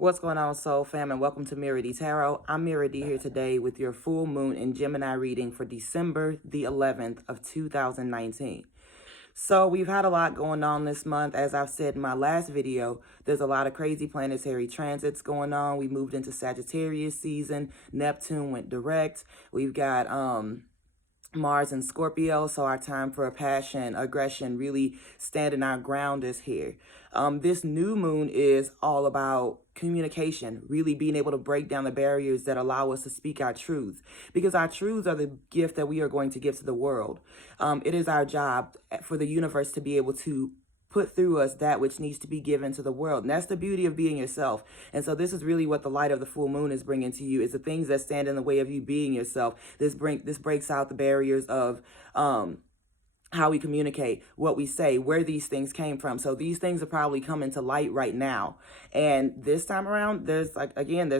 What's going on, Soul Fam, and welcome to Mira D Tarot. I'm Mira D here today with your full moon in Gemini reading for December the 11th of 2019. So we've had a lot going on this month. As I've said in my last video, there's a lot of crazy planetary transits going on. We moved into Sagittarius season. Neptune went direct. We've got Mars and Scorpio, so our time for passion, aggression, really standing our ground is here. This new moon is all about communication, really being able to break down the barriers that allow us to speak our truths, because our truths are the gift that we are going to give to the world. It is our job for the universe to be able to put through us that which needs to be given to the world. And that's the beauty of being yourself. And so this is really what the light of the full moon is bringing to you, is the things that stand in the way of you being yourself. This breaks out the barriers of how we communicate, what we say, where these things came from. So these things are probably coming to light right now. And this time around, there's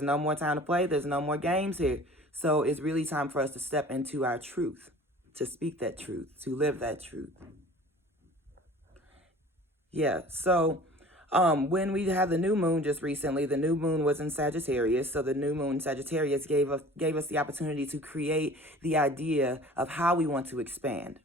no more time to play. There's no more games here. So it's really time for us to step into our truth, to speak that truth, to live that truth. Yeah, so when we had the new moon just recently, the new moon was in Sagittarius. So the new moon in Sagittarius gave us the opportunity to create the idea of how we want to expand.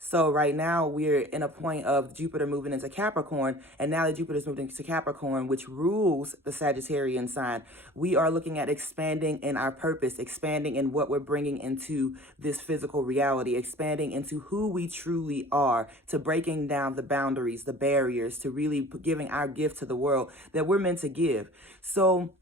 So right now we're in a point of Jupiter moving into Capricorn, and now that Jupiter's moving into Capricorn, which rules the Sagittarian sign, we are looking at expanding in our purpose, expanding in what we're bringing into this physical reality, expanding into who we truly are, to breaking down the boundaries, the barriers, to really giving our gift to the world that we're meant to give. So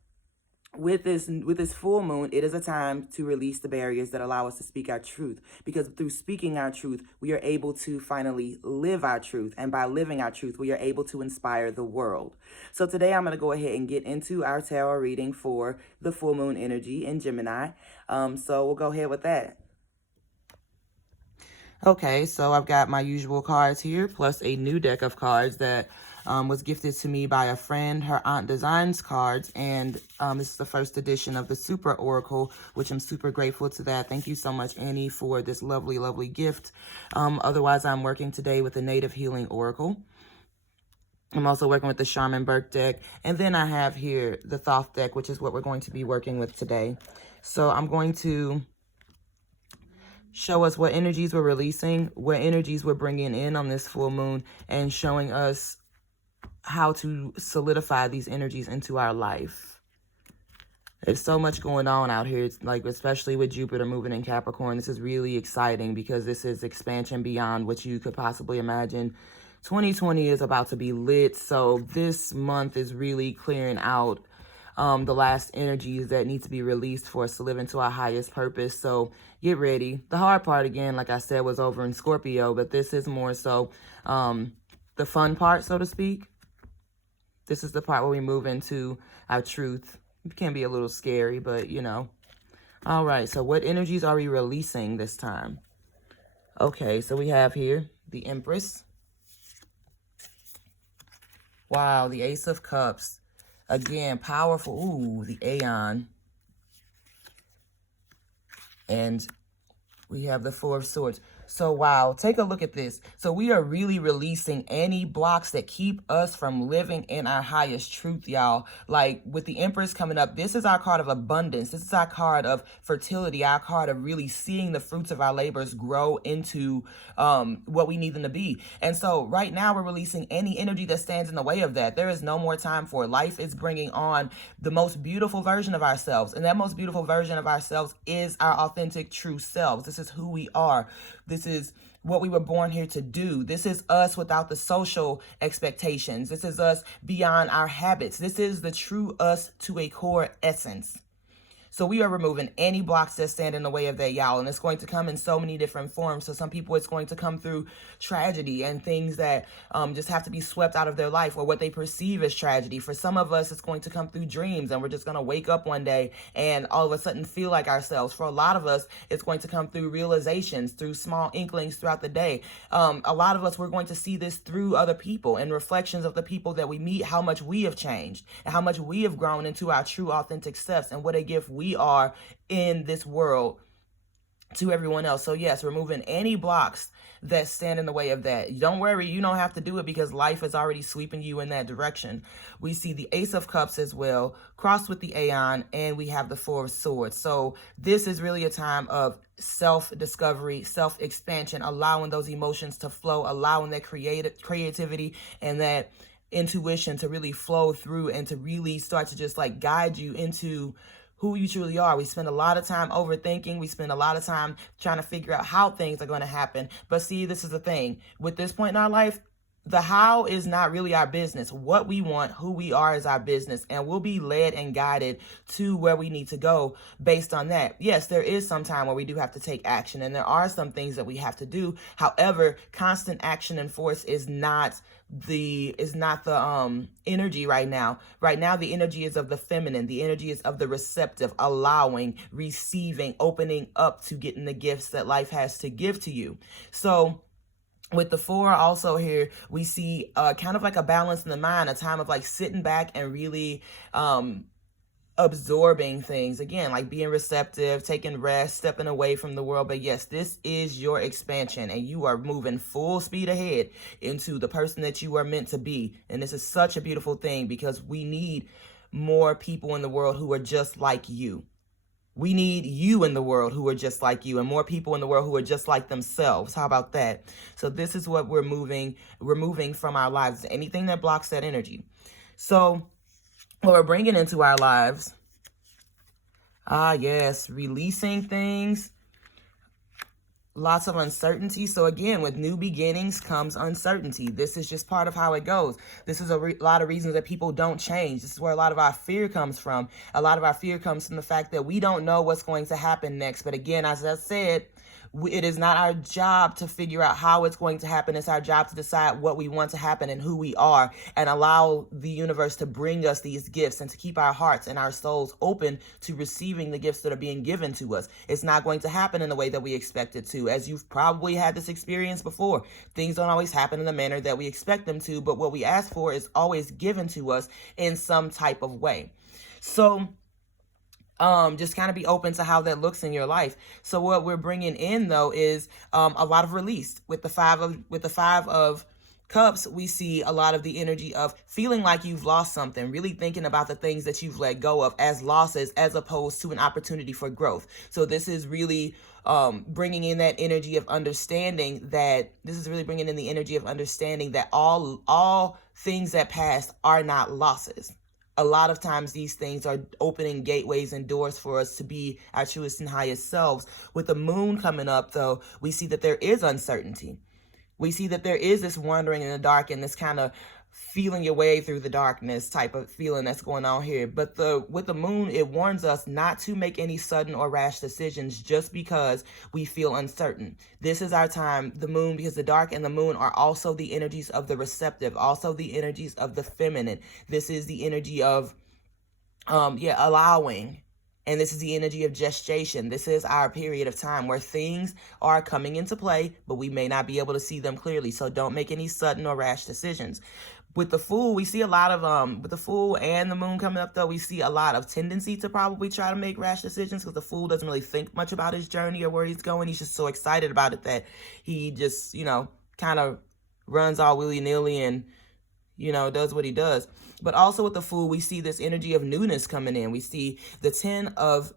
with this full moon, it is a time to release the barriers that allow us to speak our truth, because through speaking our truth, we are able to finally live our truth. And by living our truth, we are able to inspire the world. So today I'm going to go ahead and get into our tarot reading for the full moon energy in Gemini. So we'll go ahead with that. Okay, so I've got my usual cards here, plus a new deck of cards that was gifted to me by a friend. Her aunt designs cards, and this is the first edition of the Super Oracle, which I'm super grateful to that. Thank you so much, Annie, for this lovely, lovely gift. Otherwise, I'm working today with the Native Healing Oracle. I'm also working with the Charmin Burke deck, and then I have here the Thoth deck, which is what we're going to be working with today. So I'm going to show us what energies we're releasing, what energies we're bringing in on this full moon, and showing us how to solidify these energies into our life. There's so much going on out here. It's like, especially with Jupiter moving in Capricorn, this is really exciting because this is expansion beyond what you could possibly imagine. 2020 is about to be lit, so this month is really clearing out the last energies that need to be released for us to live into our highest purpose. So get ready. The hard part, again, like I said, was over in Scorpio, but this is more so the fun part, so to speak. This is the part where we move into our truth. It can be a little scary, but you know. All right, so what energies are we releasing this time? Okay, so we have here the Empress. Wow, the Ace of Cups. Again, powerful. Ooh, the Aeon. And we have the Four of Swords. So, wow, take a look at this. So we are really releasing any blocks that keep us from living in our highest truth, y'all. Like with the Empress coming up, this is our card of abundance. This is our card of fertility, our card of really seeing the fruits of our labors grow into what we need them to be. And so right now we're releasing any energy that stands in the way of that. There is no more time for it. Life is bringing on the most beautiful version of ourselves. And that most beautiful version of ourselves is our authentic true selves. This is who we are. This is what we were born here to do. This is us without the social expectations. This is us beyond our habits. This is the true us to a core essence. So we are removing any blocks that stand in the way of that, y'all. And it's going to come in so many different forms. So some people, it's going to come through tragedy and things that just have to be swept out of their life, or what they perceive as tragedy. For some of us, it's going to come through dreams, and we're just going to wake up one day and all of a sudden feel like ourselves. For a lot of us, it's going to come through realizations, through small inklings throughout the day. A lot of us, we're going to see this through other people and reflections of the people that we meet, how much we have changed and how much we have grown into our true authentic steps, and what a gift we are in this world to everyone else. So yes, removing any blocks that stand in the way of that. Don't worry, you don't have to do it because life is already sweeping you in that direction. We see the Ace of Cups as well, crossed with the Aeon, and we have the Four of Swords. So this is really a time of self-discovery, self-expansion, allowing those emotions to flow, allowing that creativity and that intuition to really flow through and to really start to just like guide you into who you truly are. We spend a lot of time overthinking. We spend a lot of time trying to figure out how things are going to happen. But see, this is the thing. With this point in our life, the how is not really our business. What we want, who we are is our business. And we'll be led and guided to where we need to go based on that. Yes, there is some time where we do have to take action. And there are some things that we have to do. However, constant action and force is not the energy right now. Right now, the energy is of the feminine. The energy is of the receptive, allowing, receiving, opening up to getting the gifts that life has to give to you. So with the Four also here, we see kind of like a balance in the mind, a time of like sitting back and really absorbing things, again, like being receptive, taking rest, stepping away from the world. But yes, this is your expansion and you are moving full speed ahead into the person that you are meant to be. And this is such a beautiful thing because we need more people in the world who are just like you. We need you in the world who are just like you and more people in the world who are just like themselves. How about that? So this is what we're removing from our lives, anything that blocks that energy. So what we're bringing into our lives, yes, releasing things, lots of uncertainty. So again, with new beginnings comes uncertainty. This is just part of how it goes. This is a lot of reasons that people don't change. This is where a lot of our fear comes from. A lot of our fear comes from the fact that we don't know what's going to happen next. But again, as I said, it is not our job to figure out how it's going to happen. It's our job to decide what we want to happen and who we are and allow the universe to bring us these gifts and to keep our hearts and our souls open to receiving the gifts that are being given to us. It's not going to happen in the way that we expect it to. As you've probably had this experience before, things don't always happen in the manner that we expect them to, but what we ask for is always given to us in some type of way. So just kind of be open to how that looks in your life. So what we're bringing in though is a lot of release. With the five of Cups, we see a lot of the energy of feeling like you've lost something, really thinking about the things that you've let go of as losses as opposed to an opportunity for growth. So this is really bringing in that energy of understanding that all things that passed are not losses. A lot of times these things are opening gateways and doors for us to be our truest and highest selves. With the moon coming up, though, we see that there is uncertainty. We see that there is this wandering in the dark and this kind of feeling your way through the darkness type of feeling that's going on here. But with the moon, it warns us not to make any sudden or rash decisions just because we feel uncertain. This is our time, the moon, because the dark and the moon are also the energies of the receptive, also the energies of the feminine. This is the energy of, allowing. And this is the energy of gestation. This is our period of time where things are coming into play, but we may not be able to see them clearly. So don't make any sudden or rash decisions. With the Fool, we see a lot of, with the Fool and the moon coming up, though, we see a lot of tendency to probably try to make rash decisions because the Fool doesn't really think much about his journey or where he's going. He's just so excited about it that he just, kind of runs all willy-nilly and, does what he does. But also with the Fool, we see this energy of newness coming in. We see the 10 of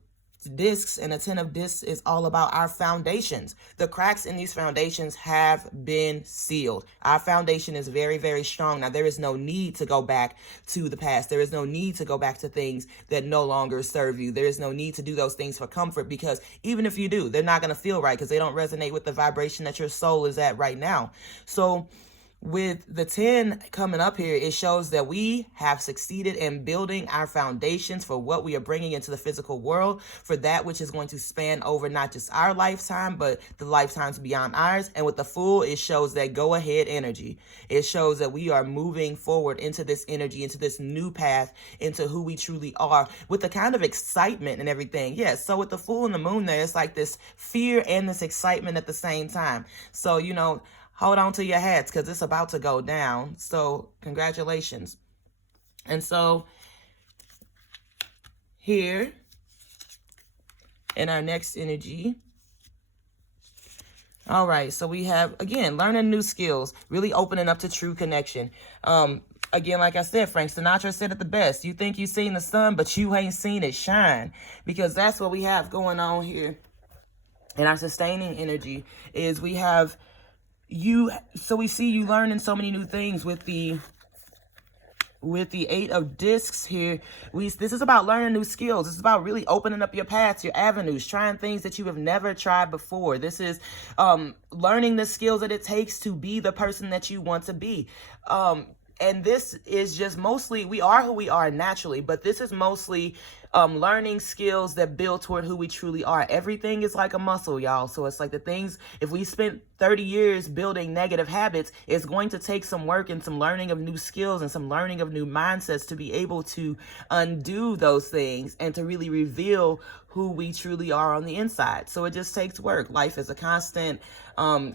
discs, and a 10 of discs is all about our foundations. The cracks in these foundations have been sealed. Our foundation is very, very strong. Now, there is no need to go back to the past. There is no need to go back to things that no longer serve you. There is no need to do those things for comfort because even if you do, they're not going to feel right because they don't resonate with the vibration that your soul is at right now. So with the 10 coming up here, it shows that we have succeeded in building our foundations for what we are bringing into the physical world, for that which is going to span over not just our lifetime, but the lifetimes beyond ours. And with the Fool, it shows that go ahead energy. It shows that we are moving forward into this energy, into this new path, into who we truly are, with the kind of excitement and everything. Yes, so with the Fool and the moon there, it's like this fear and this excitement at the same time. So, hold on to your hats because it's about to go down. So congratulations. And so here in our next energy, All right, so we have, again, learning new skills, really opening up to true connection. Again, like I said, Frank Sinatra said it the best. You think you've seen the sun, but you ain't seen it shine. Because that's what we have going on here. And our sustaining energy is we have you, so we see you learning so many new things with the Eight of Discs here. This is about learning new skills. This is about really opening up your paths, your avenues, trying things that you have never tried before. This is learning the skills that it takes to be the person that you want to be. And this is just mostly, we are who we are naturally, but this is mostly learning skills that build toward who we truly are. Everything is like a muscle, y'all. So it's like the things, if we spent 30 years building negative habits, it's going to take some work and some learning of new skills and some learning of new mindsets to be able to undo those things and to really reveal who we truly are on the inside. So it just takes work. Life is a constant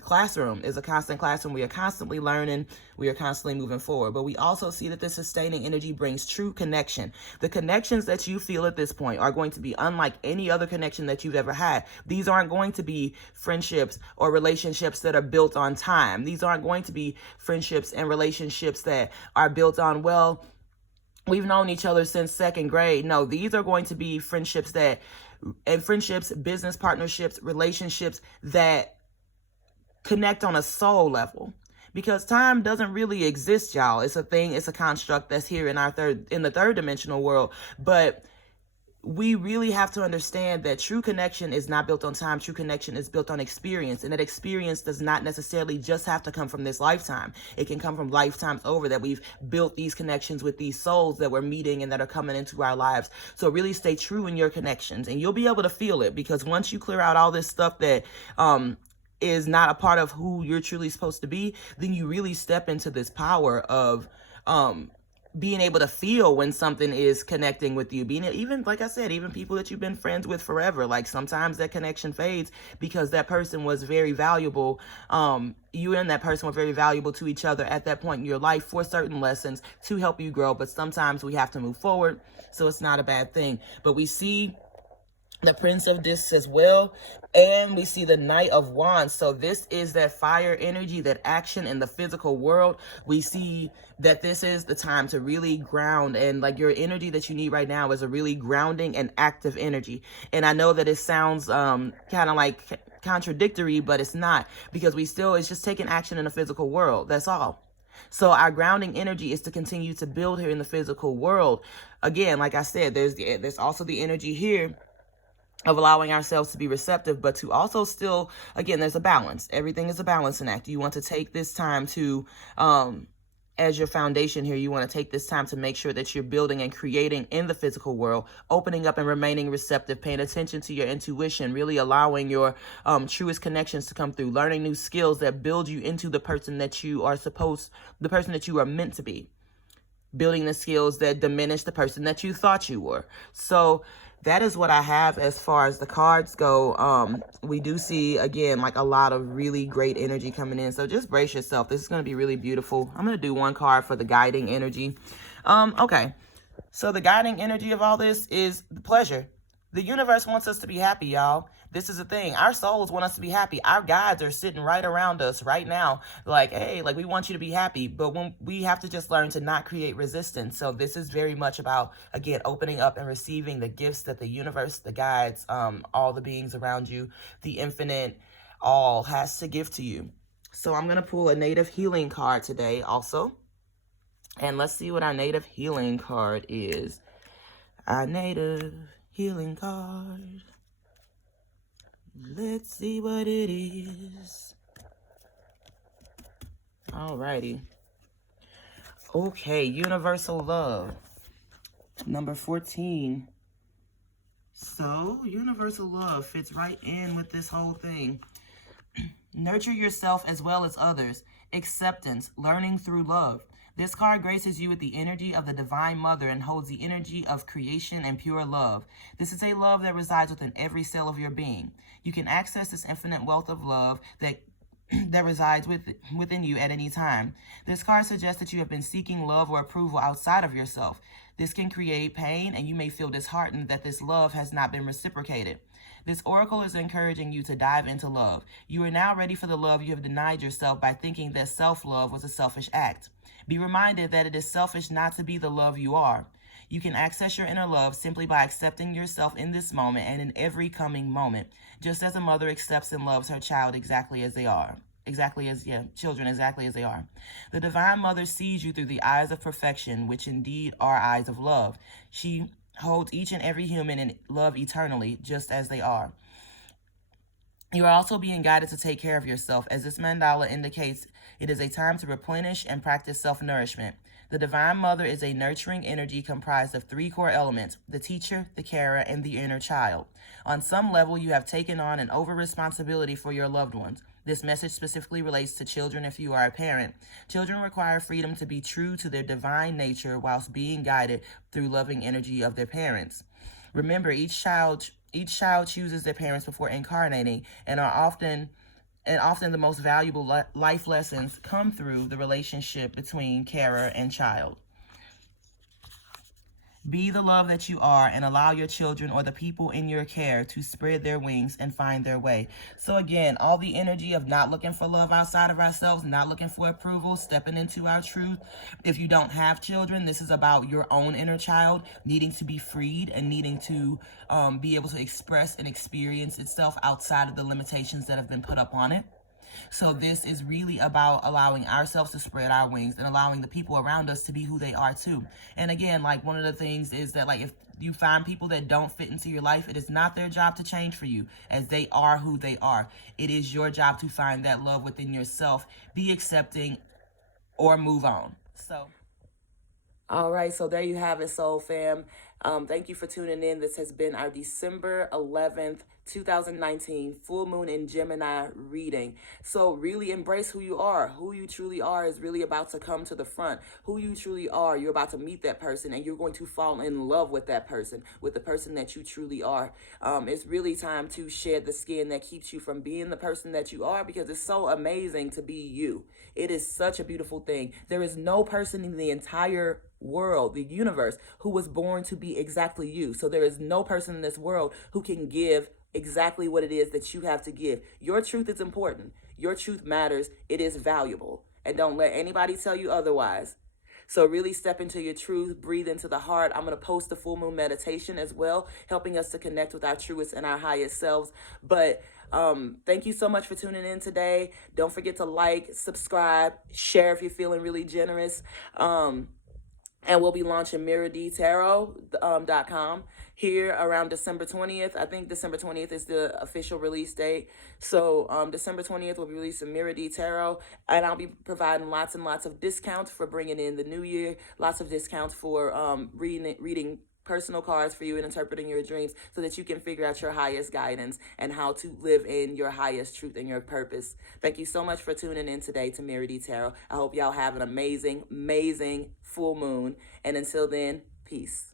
classroom, is a constant classroom. We are constantly learning. We are constantly moving forward. But we also see that this sustaining energy brings true connection. The connections that you feel at this point are going to be unlike any other connection that you've ever had. These aren't going to be friendships or relationships that are built on time. These aren't going to be friendships and relationships that are built on, well, we've known each other since second grade. No, these are going to be friendships business partnerships, relationships that connect on a soul level. Because time doesn't really exist, y'all. It's a thing, it's a construct that's here in the third dimensional world. But we really have to understand that true connection is not built on time. True connection is built on experience. And that experience does not necessarily just have to come from this lifetime. It can come from lifetimes over, that we've built these connections with these souls that we're meeting and that are coming into our lives. So really stay true in your connections and you'll be able to feel it, because once you clear out all this stuff that is not a part of who you're truly supposed to be, then you really step into this power of being able to feel when something is connecting with you. Being, even like I said, even people that you've been friends with forever, like sometimes that connection fades because that person was very valuable. You and that person were very valuable to each other at that point in your life for certain lessons to help you grow. But sometimes we have to move forward, so it's not a bad thing. But we see the Prince of Discs as well, and we see the Knight of Wands. So this is that fire energy, that action in the physical world. We see that this is the time to really ground, and like your energy that you need right now is a really grounding and active energy. And I know that it sounds kind of like contradictory, but it's not, because it's just taking action in the physical world. That's all. So our grounding energy is to continue to build here in the physical world. Again, like I said, there's also the energy here of allowing ourselves to be receptive, but to also still, again, there's a balance. Everything is a balancing act. You want to take this time to, as your foundation here, you want to take this time to make sure that you're building and creating in the physical world, opening up and remaining receptive, paying attention to your intuition, really allowing your truest connections to come through, learning new skills that build you into the person that you are meant to be, building the skills that diminish the person that you thought you were. So that is what I have as far as the cards go. We do see, again, like a lot of really great energy coming in. So just brace yourself. This is going to be really beautiful. I'm going to do one card for the guiding energy. Okay. So the guiding energy of all this is the pleasure. The universe wants us to be happy, y'all. This is the thing. Our souls want us to be happy. Our guides are sitting right around us right now. Like, hey, like we want you to be happy. But when we have to just learn to not create resistance. So this is very much about, again, opening up and receiving the gifts that the universe, the guides, all the beings around you, the infinite, all has to give to you. So I'm going to pull a native healing card today also. And let's see what our native healing card is. Our native healing card. Let's see what it is. Alrighty. Okay, universal love. Number 14. So, universal love fits right in with this whole thing. Nurture yourself as well as others. Acceptance, learning through love. This card graces you with the energy of the Divine Mother and holds the energy of creation and pure love. This is a love that resides within every cell of your being. You can access this infinite wealth of love that resides within you at any time. This card suggests that you have been seeking love or approval outside of yourself. This can create pain, and you may feel disheartened that this love has not been reciprocated. This oracle is encouraging you to dive into love. You are now ready for the love you have denied yourself by thinking that self-love was a selfish act. Be reminded that it is selfish not to be the love you are. You can access your inner love simply by accepting yourself in this moment and in every coming moment, just as a mother accepts and loves her child exactly as they are. Children exactly as they are. The Divine Mother sees you through the eyes of perfection, which indeed are eyes of love. She holds each and every human in love eternally, just as they are. You are also being guided to take care of yourself. As this mandala indicates, it is a time to replenish and practice self-nourishment. The Divine Mother is a nurturing energy comprised of 3 core elements: the teacher, the carer, and the inner child. On some level, you have taken on an over-responsibility for your loved ones. This message specifically relates to children if you are a parent. Children require freedom to be true to their divine nature whilst being guided through loving energy of their parents. Remember, each child chooses their parents before incarnating, and often the most valuable life lessons come through the relationship between carer and child. Be the love that you are and allow your children or the people in your care to spread their wings and find their way. So again, all the energy of not looking for love outside of ourselves, not looking for approval, stepping into our truth. If you don't have children, this is about your own inner child needing to be freed and needing to be able to express and experience itself outside of the limitations that have been put up on it. So this is really about allowing ourselves to spread our wings and allowing the people around us to be who they are too. And again, like, one of the things is that, like, if you find people that don't fit into your life, it is not their job to change for you, as they are who they are. It is your job to find that love within yourself, be accepting, or move on. So, all right, so there you have it, Soul Fam. Thank you for tuning in. This has been our December 11th, 2019 full moon in Gemini reading. So really embrace who you are. Who you truly are is really about to come to the front. Who you truly are, you're about to meet that person, and you're going to fall in love with that person, with the person that you truly are. It's really time to shed the skin that keeps you from being the person that you are, because it's so amazing to be you. It is such a beautiful thing. There is no person in the entire world, the universe, who was born to be exactly you. So there is no person in this world who can give exactly what it is that you have to give. Your truth is important. Your truth matters. It is valuable. And don't let anybody tell you otherwise. So really step into your truth, breathe into the heart. I'm going to post the full moon meditation as well, helping us to connect with our truest and our highest selves. But thank you so much for tuning in today. Don't forget to like, subscribe, share if you're feeling really generous. And we'll be launching mirrordtarot.com here around December 20th. I think December 20th is the official release date. So December 20th, we'll be releasing Mirror D Tarot. And I'll be providing lots and lots of discounts for bringing in the new year. Lots of discounts for reading personal cards for you and interpreting your dreams, so that you can figure out your highest guidance and how to live in your highest truth and your purpose. Thank you so much for tuning in today to Mirror D Tarot. I hope y'all have an amazing, amazing full moon. And until then, peace.